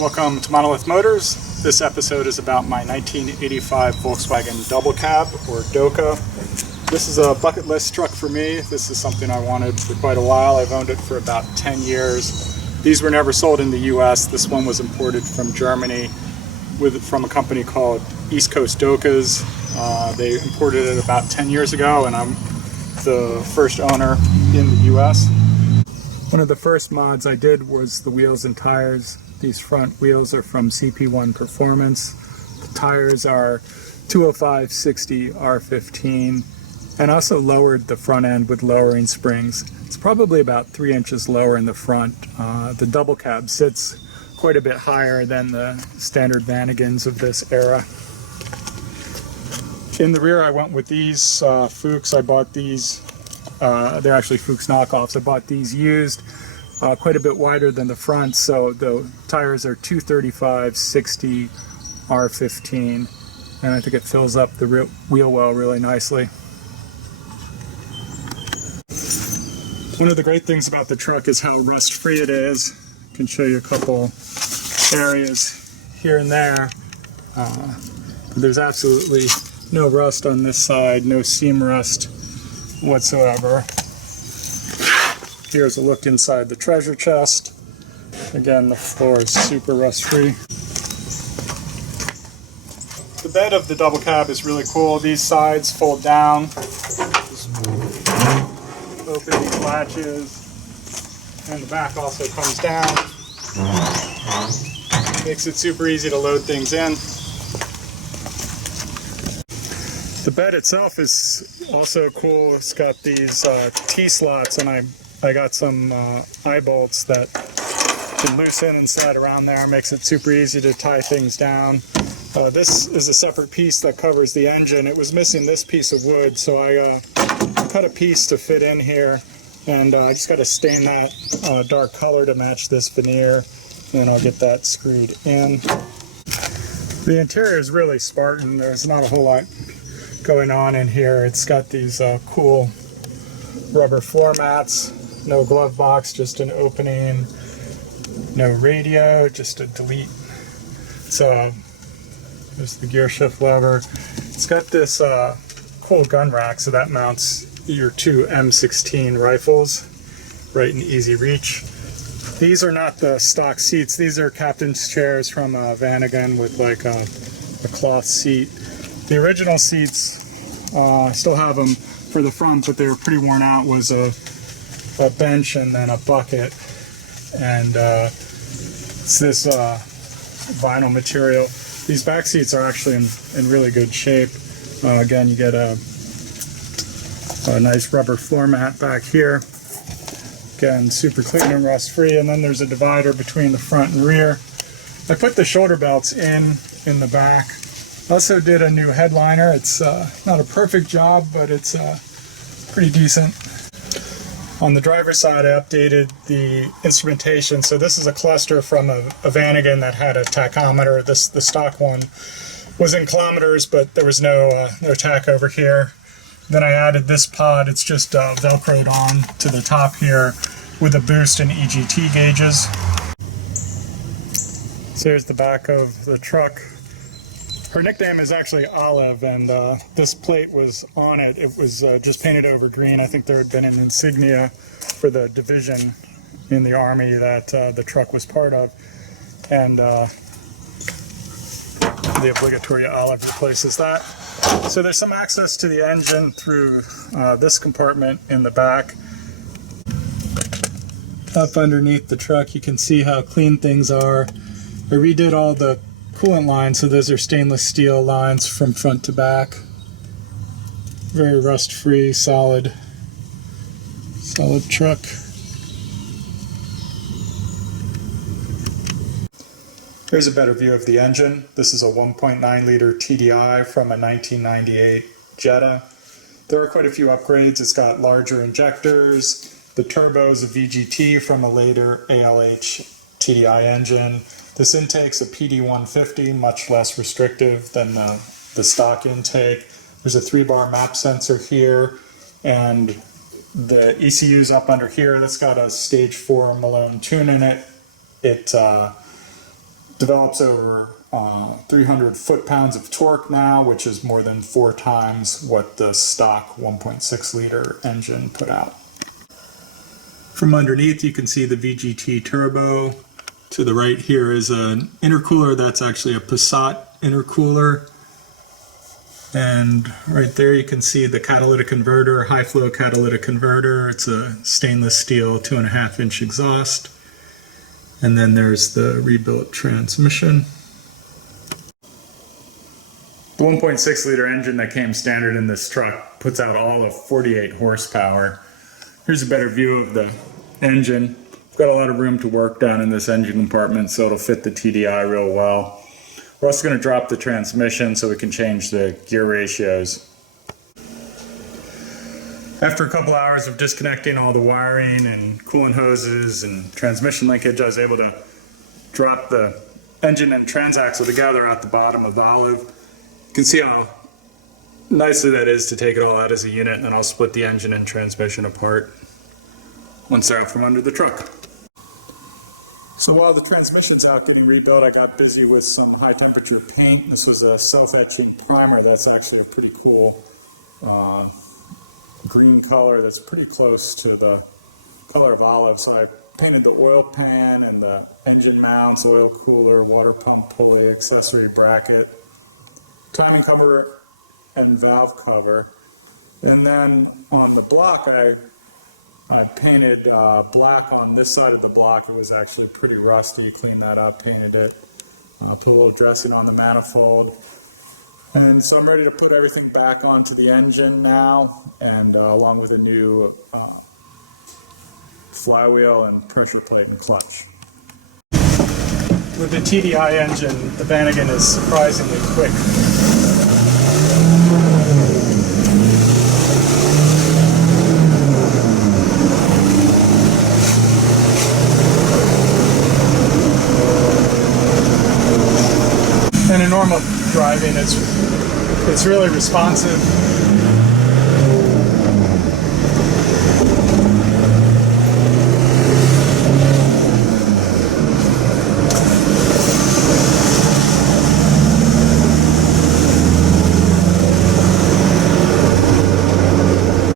Welcome to Monolith Motors. This episode is about my 1985 Volkswagen Double Cab, or Doka. This is a bucket list truck for me. This is something I wanted for quite a while. I've owned it for about 10 years. These were never sold in the US. This one was imported from Germany from a company called East Coast Dokas. They imported it about 10 years ago, and I'm the first owner in the US. One of the first mods I did was the wheels and tires. These front wheels are from CP1 Performance. The tires are 205/60 R15, and also lowered the front end with lowering springs. It's probably about 3 inches lower in the front. The double cab sits quite a bit higher than the standard Vanagons of this era. In the rear I went with these Fuchs. I bought these, they're actually Fuchs knockoffs. I bought these used. Quite a bit wider than the front, so the tires are 235/60 R15, and I think it fills up the wheel well really nicely. One of the great things about the truck is how rust-free it is. I can show you a couple areas here and there. There's absolutely no rust on this side, no seam rust whatsoever. Here's a look inside the treasure chest. Again, the floor is super rust-free. The bed of the double cab is really cool. These sides fold down. Just open these latches. And the back also comes down. Makes it super easy to load things in. The bed itself is also cool. It's got these T-slots, and I got some eye bolts that can loosen and slide around there. Makes it super easy to tie things down. This is a separate piece that covers the engine. It was missing this piece of wood, so I cut a piece to fit in here, and I just got to stain that dark color to match this veneer, and I'll get that screwed in. The interior is really Spartan. There's not a whole lot going on in here. It's got these cool rubber floor mats. No glove box, just an opening. No radio, just a delete. So there's the gear shift lever. It's got this cool gun rack, so that mounts your two M16 rifles right in easy reach. These are not the stock seats. These are captain's chairs from a Vanagon with like a cloth seat. The original seats, I still have them for the front, but they were pretty worn out. Was a bench and then a bucket, and it's this vinyl material. These back seats are actually in really good shape. Again, you get a nice rubber floor mat back here. Again, super clean and rust free. And then there's a divider between the front and rear. I put the shoulder belts in the back. Also did a new headliner. It's not a perfect job, but it's pretty decent. On the driver's side, I updated the instrumentation. So this is a cluster from a Vanagon that had a tachometer. The stock one was in kilometers, but there was no tach over here. Then I added this pod. It's just Velcroed on to the top here with a boost and EGT gauges. So here's the back of the truck. Her nickname is actually Olive, and this plate was on it. It was just painted over green. I think there had been an insignia for the division in the Army that the truck was part of, and the obligatory olive replaces that. So there's some access to the engine through this compartment in the back. Up underneath the truck, you can see how clean things are. I redid all the coolant lines, so those are stainless steel lines from front to back. Very rust-free, solid truck. Here's a better view of the engine. This is a 1.9 liter TDI from a 1998 Jetta. There are quite a few upgrades. It's got larger injectors. The turbo is a VGT from a later ALH TDI engine. This intake's a PD150, much less restrictive than the stock intake. There's a 3-bar map sensor here, and the ECU's up under here. That's got a stage 4 Malone tune in it. It develops over 300 foot-pounds of torque now, which is more than 4 times what the stock 1.6 liter engine put out. From underneath you can see the VGT turbo. To the right here is an intercooler that's actually a Passat intercooler. And right there you can see the catalytic converter, high flow catalytic converter. It's a stainless steel 2.5-inch exhaust. And then there's the rebuilt transmission. The 1.6 liter engine that came standard in this truck puts out all of 48 horsepower. Here's a better view of the engine. We've got a lot of room to work down in this engine compartment, so it'll fit the TDI real well. We're also going to drop the transmission so we can change the gear ratios. After a couple hours of disconnecting all the wiring and coolant hoses and transmission linkage, I was able to drop the engine and transaxle together at the bottom of the Olive. You can see how nicely that is to take it all out as a unit, and then I'll split the engine and transmission apart once they're out from under the truck. So while the transmission's out getting rebuilt, I got busy with some high temperature paint. This was a self-etching primer that's actually a pretty cool green color that's pretty close to the color of olive. So I painted the oil pan and the engine mounts, oil cooler, water pump pulley, accessory bracket, timing cover and valve cover. And then on the block I painted black on this side of the block. It was actually pretty rusty. Cleaned that up, painted it, put a little dressing on the manifold. And so I'm ready to put everything back onto the engine now, and along with a new flywheel and pressure plate and clutch. With the TDI engine, the Vanagon is surprisingly quick. And in normal driving, it's really responsive.